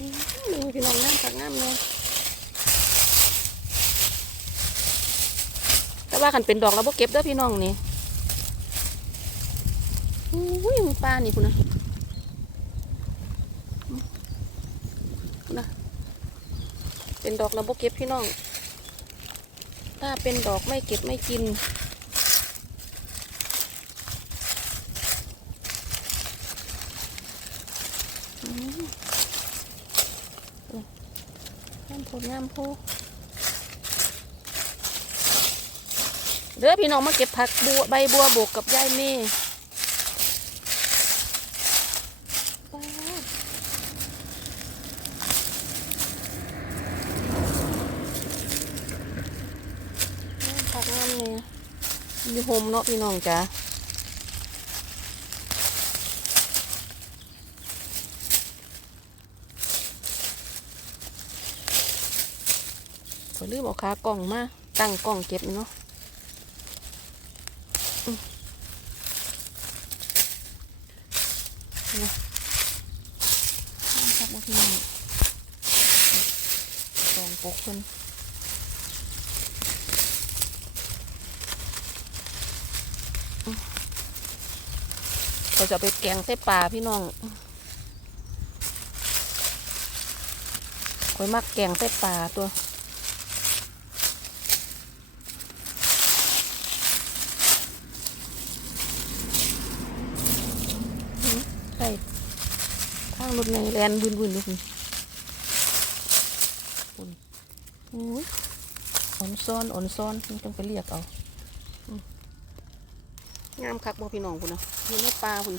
นี่พี่น้องน้ำตักน้ำเลยแต่ว่าขันเป็นดอกเราบ่เก็บเด้อพี่น้องนี่อุ้ยมึงปลานี่คุณนะนะเป็นดอกเราบ่เก็บพี่น้อง ถ้าเป็นดอกไม่เก็บไม่กิน อืม งามโพดงามโพดเด้อพี่น้องมาเก็บผักบัวใบบัวบวกกับยายเม่ป๊าดงามผักงามเนี่ยมีโฮมเนาะพี่น้องจ้ะ ขอยลืมเอาขากล่องมาตั้งกล่องเก็บเนาะอืมนี่ครับพี่น้องกล่องปกเพิ่นเขาจะไปแกงใส่ปลาพี่น้องคอยมักแกงใส่ปลาตัว ใช่ทางรถในแลนบุนบุนดูคุณบุญโอ้ยอ่อนซ้อนอ่อนซ้อนนี่ต้องไปเรียกเอางามคักบ่พี่น้องคุณนะอยู่ในป่าคุณ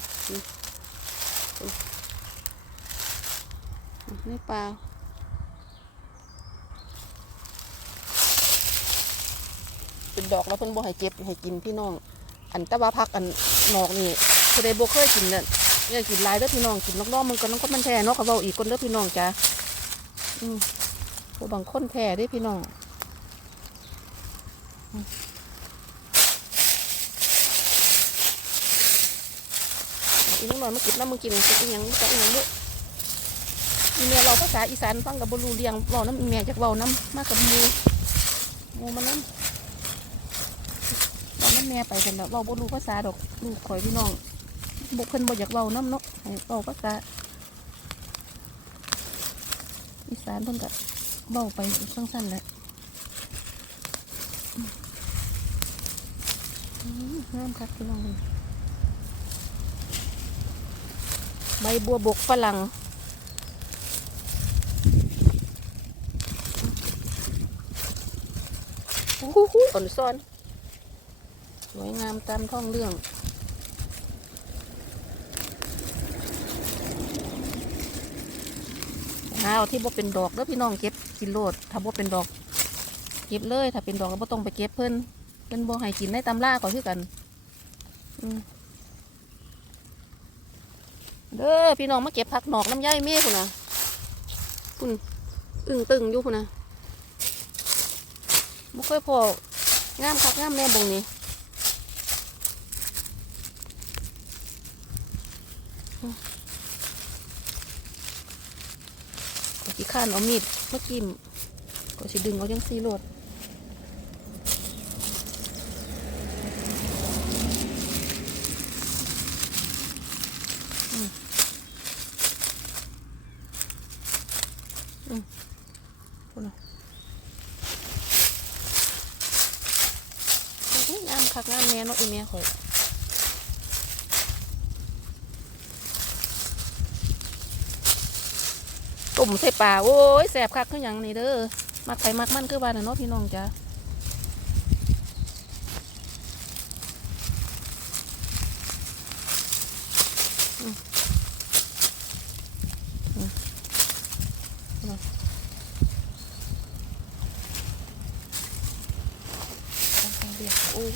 ในป่าเป็นดอกแล้วเพิ่นบ่ให้เก็บให้กินพี่น้อง อันตะว่าพักอันนอกนี่ผู้ใดบ่เคยกินนั่น อย่ากินลายเด้อพี่น้องกินนอกๆมันก็น้องก็มันแพ้เนาะเขาเบาอีกคนเด้อพี่น้องจ้ะอืมผู้บางคนแพ้ด้พี่น้องอืมอีน้องหน่อยมากินน้ำมึงกินกินอีหยังจะอีหยังเด้ออีเมียเราภาษาอีสานฟังกับบรูเรียงเว้าน้ำอีเมียจากเว้าน้ำมากกับมูหมูมันน้ำเว้าน้ำแม่ไปกันแล้วเว้าบรูภาษาดอกลูกข่อยพี่น้อง บุคคลบ่อยากเว้าน้ำเนาะให้เว้าภาษาอีสานเพิ่นก็เว้าไปสั้นๆแหละอืมอืมงามคักพี่น้องใบบัวบกฝรั่งโอ้โหอ่อนซ้อน สวยงามตามท้องเรื่อง หาเอาที่บ่เป็นดอกเด้อพี่น้องเก็บกินโลด ถ้าบ่เป็นดอก เก็บเลย ถ้าเป็นดอกก็บ่ต้องไปเก็บเพิ่นเพิ่นบ่ให้กินในตำราก็คือกันเด้อพี่น้องมาเก็บผักหนอกน้ำย่ายเมฆพุ่นนะพุ่นอึ้งตึงอยู่พุ่นะบ่เคยพองามคักงามแน่บงนี้ ขี้ข้านเอามีดเมื่อกี้ก็สิดึงเอาจังซี่โลด พุ่นน่ะโอ้ยงามคักงามแม่เนาะอีแม่ข่อย ตุ่มใส่ปลาโอ้ยแสบคักคือหยังนี่เด้อมักไผมักมันคือว่านเนาะพี่น้องจ้ะอืมอืมอืมต้องเรียกโอ้ย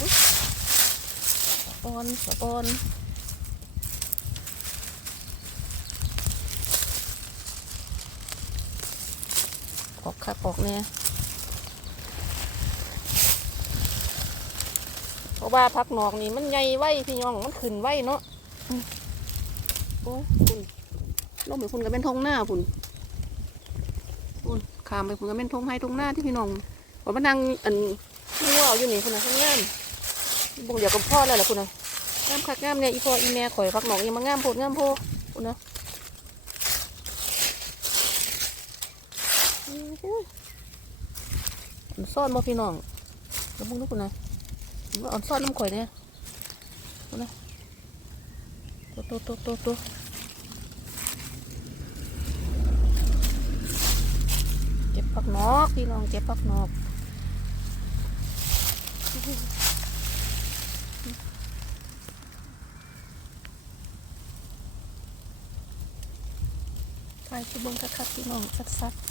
สะออนสะออน ออกคักออกเนี่ยเพราะว่าพักหนอกนี่มันใหญ่ไว้พี่น้องมันขึ้นไว้เนาะโอ้ยคุณลมเหมือนคุณก็เป็นทงหน้าคุณอุ่นขามไปพุ่นก็เป็นทงให้ทงหน้าที่พี่น้องว่ามานั่งอันงัวอาอยู่นี่พุ่นะข้างงามบ่งเดียวกับพ่อแล้วแหละพุ่นน่ะงามคักงามเนี่ยอีพ่ออีแม่ข่อยพักหนอกยังมางามโพดงามโพนน่ะอุ้ย อันซ่อนบ่พี่น้องแล้วบุ้งนึกพุ่นน่ะว่าเอันซ่อนน้ำข่อยเนี่ยพุ่นน่ะโตโตโตโตโตเก็บผักนอกพี่น้องเก็บผักนอกถ่ายที่บงกระคักๆพี่น้องสัดๆ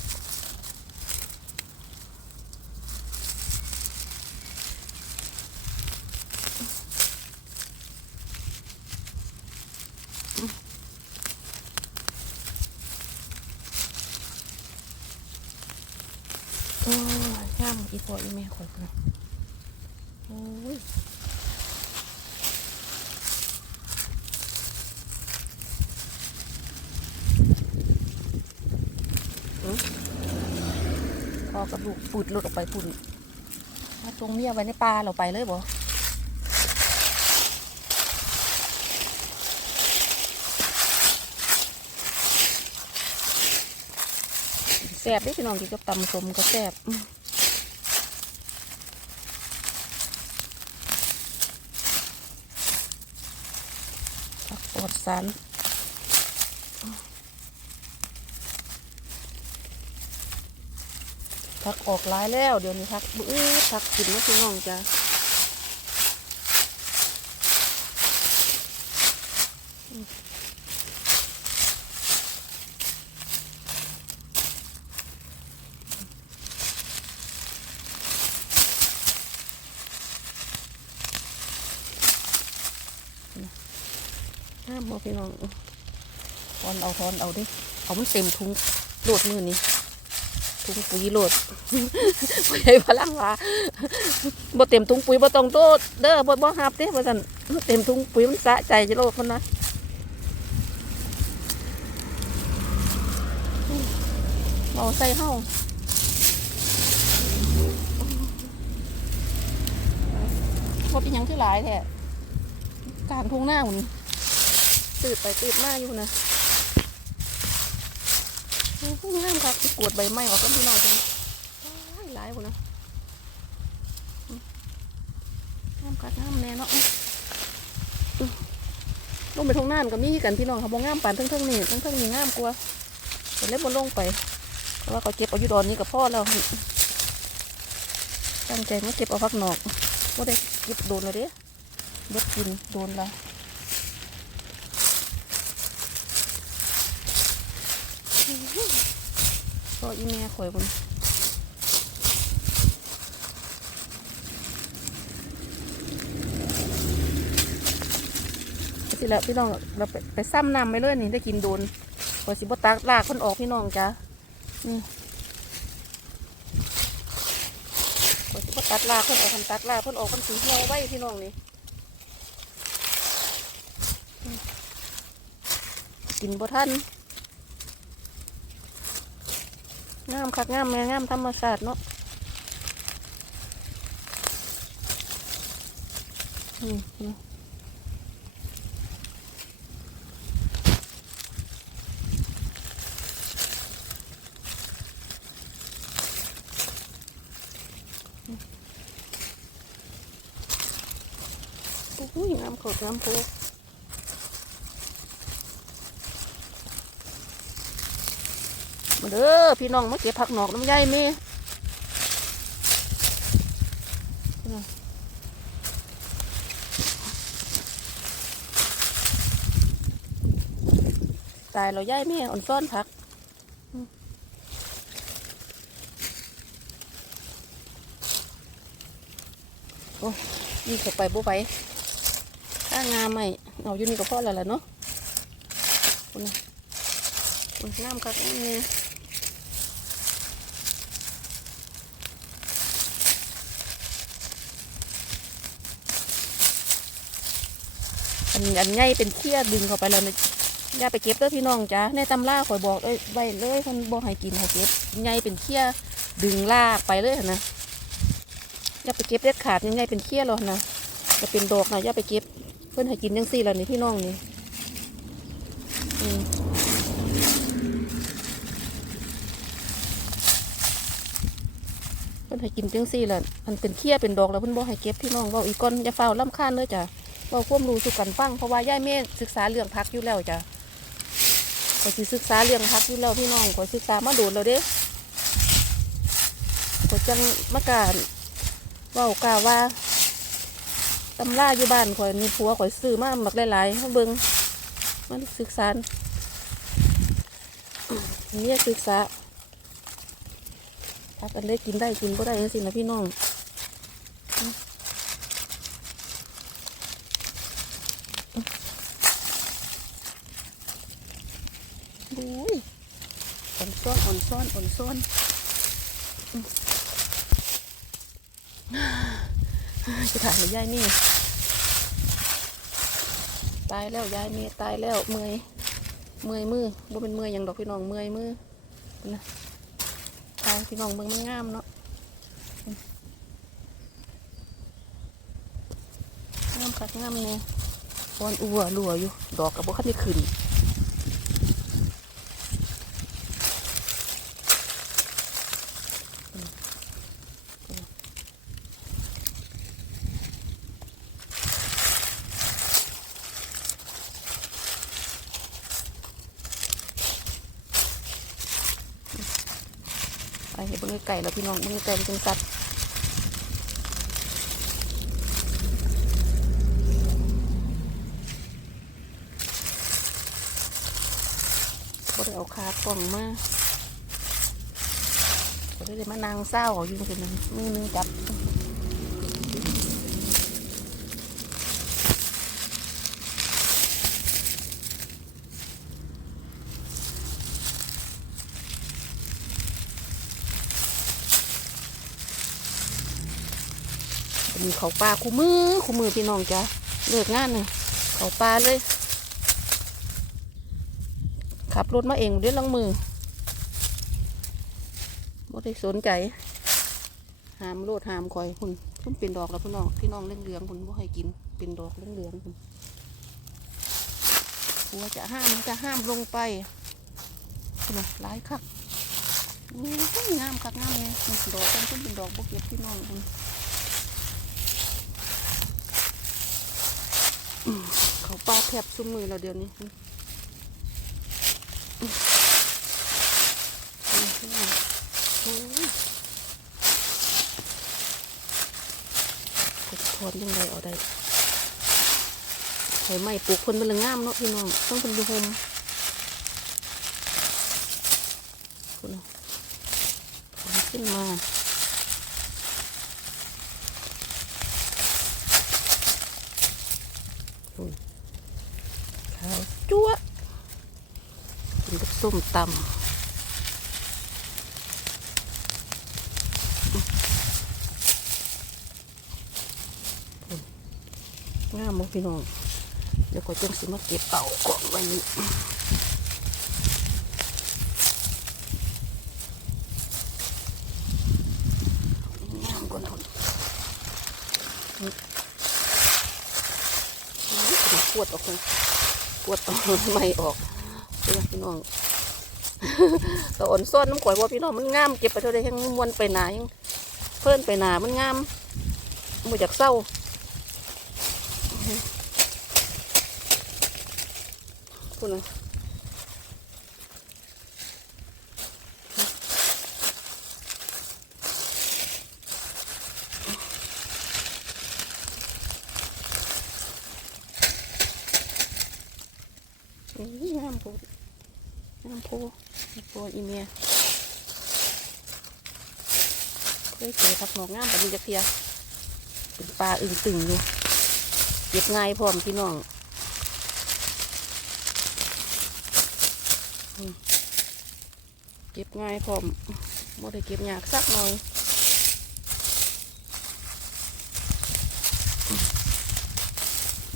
โอ้ยงามอี พออีแม่ข่อยพุ่นะโอ้ยพอกระดูกปุดหลุดออกไปพุ่นมาตรงเมียไว้ในปลาเราไปเลยบ่แซ่บเด้พี่น้องกินกับตำสมก็แซ่บอื้อผักปลอด สันผักออกหลายแล้ว เดี๋ยวนี้ผักบื้อผักกินนะพี่น้องจ้ะอืมามบ่พี่น้องอื้อทอนเอาทอนเอาดิเอามันเต็มถุงโหลดมือนี่ถุงปุ๋ยโหลดผู้ใหญ่พลังว่าบ่เต็มถุงปุ๋ยบ่ต้องโตดเด้อบ่บ่ฮับเด้ว่าซั่นเต็มถุงปุ๋ยมันสะใจจะโลดคนนะเอาใส่เฮาบ่เป็นหยังที่หลายแท้กลางทุ่งหน้าหุ่น ตืดไปตืดมาอยู่นะโอ้โหงามครับกวดใบไม้ออกก็พี่น้องจังหลายหุ่นนะน้ำกัดน้ำแน่เนาะลงไปทงน้านก็มีกันพี่น้องเขาบองงามปานทั้งๆนี่ทั้งๆนี่งามกว่าแต่เล็บบนลงไปเพราะว่าเขาเก็บเอาอยู่ดอนนี้กับพ่อแล้วตั้งใจมาเก็บเอาพักหนอกก็ได้เก็บโดนเลยเด้เบ็ดกินโดนละอื้อหือก็ อีแม่ข่อยบนสิแล้วพี่น้องเราไปไปซ้ำน้ำไปเลยนี่ได้กินโดนพอสิบตักลากคนออกพี่น้องจ้ะนี่พอสิบตัดลากคนออกคนตัดลากคนออกคนสีเหี่ยวไว้พี่น้องนี่กินบ่ทัน งามคักงามแม่งามธรรมชาสติเนาะอืมอืมอุ้ยน้ำขดน้ำพุมา เด้อพี่น้องมาเก็บผักหนอกน้ำใยมีตายเราย่ายมีอ่อนซ่อนผักโอ้ยนี่เข้าไปบ่ไปข้างงามไม่เอาอยู่นี่ก็พอแล้วล่ะเนาะคุณน้ำคักน้ อันอันใหญ่เป็นเขี้ยดึงเข้าไปแล้วนะอย่าไปเก็บเด้อพี่น้องจ้าในตำราข่อยบอกเอ้ยไว้เลยเพิ่นบ่ให้กินให้เก็บใหญ่เป็นเขี้ยดึงลากไปเลยนะอย่าไปเก็บเด็ดขาดใหญ่เป็นเขี้ยหรอกนะจะเป็นดอกนะอย่าไปเก็บเพิ่อนให้กินจังซี่แล้วนี่พี่น้องนี่เพิ่นให้กินจังซี่แล้วมันเป็นเขี้ยเป็นดอกแล้วเพิ่นบ่ให้เก็บพี่น้องว้าอีกก่อนอย่าเฝ้าล้ำค้านเลยจ้ะ เว้าความรู้สู่กันฟังเพราะว่าย่ายแม่ศึกษาเรื่องพักอยู่แล้วจ้ะก็สิศึกษาเรื่องพักอยู่แล้วพี่น้องก็ศึกษามาโดนแล้วเด้ก็จังมาการว้ากล่าวว่าตำราอยู่บ้านข่อยมีผัวข่อยซื้อมาหมักหลายๆให้เบิ่งมันศึกษาเนี่ยศึกษาพักอันได้กินได้กินก็ได้จังสินะพี่น้องดูยอ่อนซ้อนอ่ อนซ้นจะถ่ายให้ยายนี่ ตายแล้วยายนี่ตายแล้วเมื่อยเมื่อยมือบ่เป็นเมื่อยหยังดอกพี่น้องเมื่อยมือนะตายพี่น้องเบิ่งมันงามเนาะงามคักงามเนี่ยฟอนอัวรัวอยู่ ดอกกับบ่คันได้ขึ้น เห็นเบิ่งไก่แล้วพี่น้องเบิ่งไก่มันเป็นสัตว์ก็ได้เอาคากล่องมาก็ได้มานางเศร้าอยู่เป็นงมือนึงจับ มีเขาปลาคู่มือคู่มือพี่น้องจ้ะเลิกงานน่ะเขาปลาเลย ขับรถมาเองเดี๋ยลังมือไม่ได้สนใจ หามโลดหามคอยคุณคุณเป็นดอกแล้วพี่น้องพี่น้องเรื่องเหลืองคุณบ่ให้กินเป็นดอกเรื่องเหลืองคุณหัวจะห้ามจะห้ามลงไปคุณน่ะร้ายคักอู้ยงามคักงามเลยนี่ดอกกันคุณเป็นดอกบกเก็บพี่น้องคุณอืม เขาปาแทบซุ้มมือเราเดี๋ยวนี้กดทอนยังไงเอาได้ไข่ไหม้ปลูกคนมันละงามเนาะพี่น้องต้องเป็นดูโฮมคุณขึ้นมาอุ้ยขาวจั๊วะกินกับ ส้มตำงามมั้พี่น้อง เดี๋ยวก็จังสิมาเก็บเอากล่องไว้นี่ามกว่าทุนปวดออกเลยปวดออกไม่ออกพี่น้อง ก็อ่อนซ้อนน้ำข่อยว่าพี่น้องมันงามเก็บไปเท่าใดยังมวนไปหนายังเพิ่นไปหนามันงามมาจากเศร้าคุณนะนี่งามโพดงามโพ โพอีเมียเคยเจอพักหนอกงามแบบนี้จะเทียเป็นปลาอึ่งตึงอยู่เก็บง่ายพร้อมพี่น้องเก็บง่ายพร้อมบ่ได้เก็บยากสักหน่อย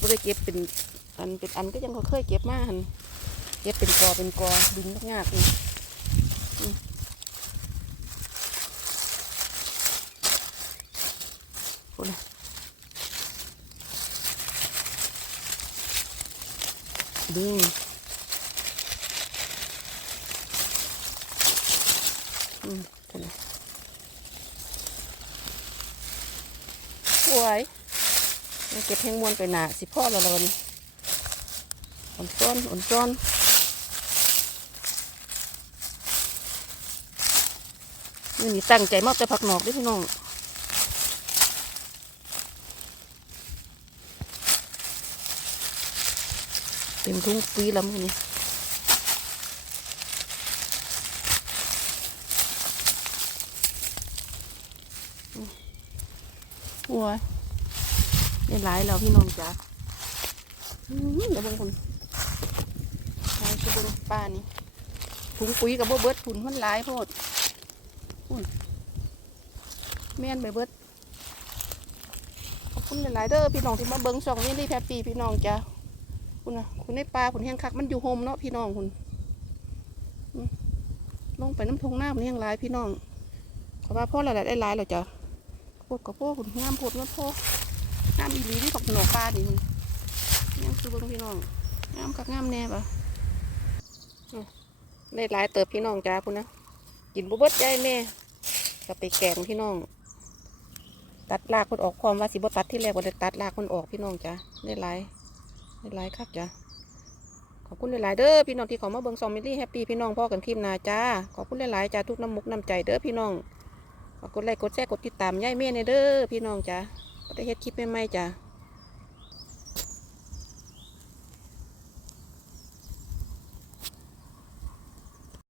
บ่ได้เก็บเป็นอันเป็นอันก็ยังเคยเก็บมาหันก็บเป็นกอเป็นกอดึงยากๆนี่อืมพูดนะ ดึงอืมพูดนะสวยยังเก็บแห้งมวนไปหนาสิพ่อเราเรานี่อ่อนซ้อนอ่อนซ้อนนี่นี่ตั้งใจมากแต่ผักหนอกด้วยพี่น้อง เต็มทุ่งปีแล้วมื้อนี้อืมโอ้ยได้หลายแล้วพี่น้องจ้ะอืมเดี๋ยวเบางคนใช้ชุบงป้านี่ถุงปุ๋ยกับโบเบิดถุนมันหลายโพดแม่นไปเบิดขอบคุณหลายๆเด้อพี่น้องที่มาเบิ้งช่องนี้รีแพปปี้พี่น้องจ้ะ คุณนะคุณในปลาคุณแห้งคัก มันอยู่โฮมเนาะพี่น้องคุณลงไปน้ำทงน้ำนี่ยังหลายพี่น้องขอว่าพ่อหลาได้หลายแล้วจ้ะโพดกับพ่อคุณงามโพดงามพ่องามอีหลีที่ฝักหนอกปลานี่คุณงามคือเบิ้งพี่น้องงามคักงามแน่ปะได้หลายเติบพี่น้องจ้ะคุณนะกินบุเบิดใหญ่แน่ก็ไปแกงพี่น้อง ตัดรากมันออกความว่าสิบตัดที่แรกว่าจะตัดรากมันออกพี่น้องจ้ะได้หลาย หลายครักจ้ะขอบคุณหลายๆเด้อพี่น้องที่เขามาเบิ่งซองมิลี่แฮปปี้พี่น้องพ่อกันคลิปนาจ้าขอบคุณหลายๆจ้าทุกน้ำมุกน้ำใจเด้อพี่น้องกดไลค์กดแชร์กดติดตามย่ายเมียในเด้อพี่น้องจ้าก็ได้เฮ็ดคลิปใหม่ๆจ้า